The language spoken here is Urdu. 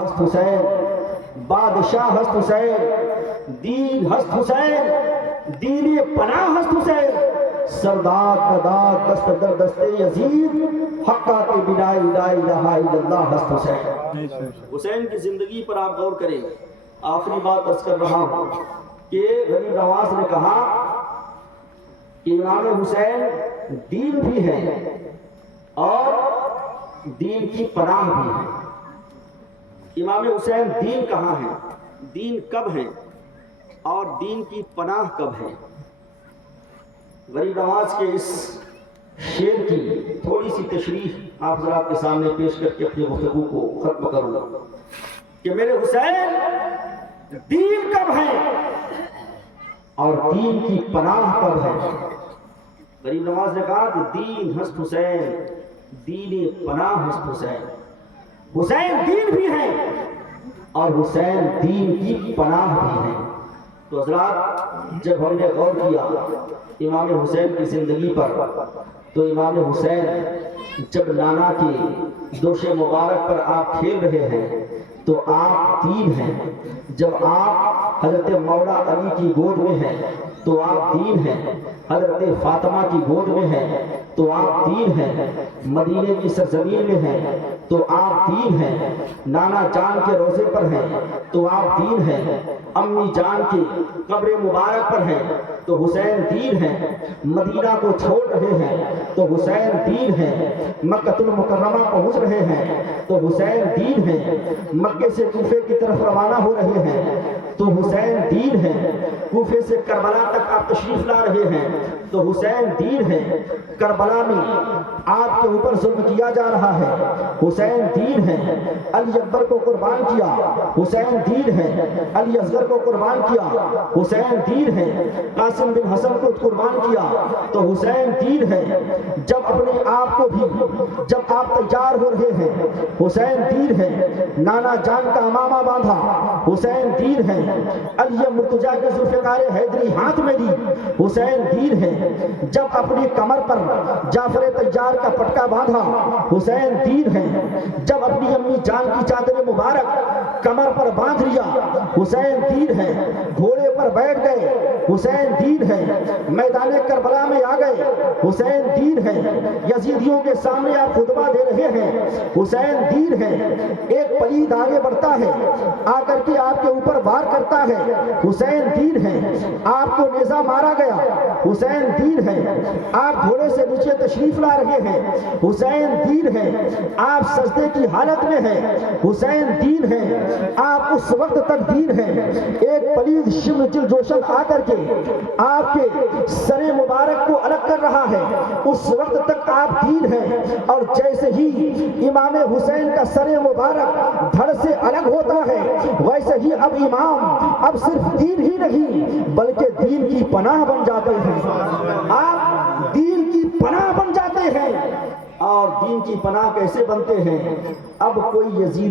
ہست حسین، بادشاہ ہست حسین، دین ہست حسین، دین پناہ ہست حسین، سرداد بداد دست در دست یزید، حقا کے بنا لا الہ الا اللہ ہست حسین۔ حسین کی زندگی پر آپ غور کریں۔ آخری بات عرض کر رہا ہوں کہ غریب نواز نے کہا کہ امام حسین دین بھی ہے اور دین کی پناہ بھی ہے۔ امام حسین دین کہاں ہے، دین کب ہے اور دین کی پناہ کب ہے؟ غریب نواز کے اس شعر کی تھوڑی سی تشریح آپ حضرات کے سامنے پیش کر کے اپنی گفتگو کو ختم کروں کہ میرے حسین دین کب ہے اور دین کی پناہ کب ہے؟ غریب نواز نے کہا کہ دین ہست حسین، دین پناہ ہست حسین۔ حسین دین بھی ہے اور حسین دین کی پناہ بھی ہے۔ تو حضرات جب ہم نے غور کیا امام حسین کی زندگی پر تو امام حسین جب نانا کے دوش مبارک پر آپ کھیل رہے ہیں تو آپ دین ہیں، جب آپ حضرت مولا علی کی گود میں ہیں تو آپ دین ہیں، حضرت فاطمہ کی گود میں ہیں تو آپ دین ہیں، مدینے کی سرزمین میں ہیں تو آپ دین ہیں، نانا جان کے روزے پر ہیں تو آپ دین ہیں، امی جان کی قبر مبارک پر ہیں تو حسین دین ہیں، مدینہ کو چھوڑ رہے ہیں تو حسین دین ہیں، مکہ المکرمہ پہنچ رہے ہیں تو حسین دین ہیں، مکے سے کوفے کی طرف روانہ ہو رہے ہیں تو حسین دین ہیں، کوفے سے کربلا تک آپ تشریف لا رہے ہیں تو حسین دین ہیں، کربلا میں آپ کے اوپر ظلم کیا جا رہا ہے، حسین دین ہیں، علی اکبر کو قربان کیا، حسین دین ہیں، علی اصغر کو قربان کیا، حسین دین ہیں، قاسم بن حسن کو قربان کیا تو حسین دین ہے۔ جب اپنے آپ کو بھی جب آپ تیار ہو رہے ہیں حسین دین ہے، نانا جان کا امامہ باندھا حسین دین ہے، علی مرتضیٰ کے ذوالفقار حیدری ہاتھ میں دی حسین دین ہے، جب اپنی کمر پر جعفر طیار کا پٹکا باندھا حسین دین ہے، جب اپنی امی جان کی چادر مبارک کمر پر باندھ لیا حسین دین ہے، گھوڑے پر بیٹھ گئے حسین دین ہے، میدان کربلا میں آ گئے حسین دین ہے، یزیدیوں کے سامنے آپ خطبہ دے رہے ہیں حسین دین ہے، ایک پلید آگے بڑھتا ہے آ کر کے آپ کے اوپر وار کرتا ہے حسین دین ہے، آپ کو نیزہ مارا گیا حسین دین ہے، آپ گھوڑے سے نیچے تشریف لا رہے ہیں حسین دین ہے، آپ سجدے کی حالت میں ہیں حسین دین ہے، آپ اس وقت تک دین ہے، ایک پلید شمر جل جوشن آ کر کے آپ کے سر مبارک کو الگ کر رہا ہے اس وقت تک آپ دین ہیں، اور جیسے ہی امام حسین کا سر مبارک دھڑ سے الگ ہوتا ہے ویسے ہی اب امام اب صرف دین ہی نہیں بلکہ دین کی پناہ بن جاتے ہیں، آپ دین کی پناہ بن جاتے ہیں۔ اور دین کی پناہ کیسے بنتے ہیں؟ اب کوئی یزید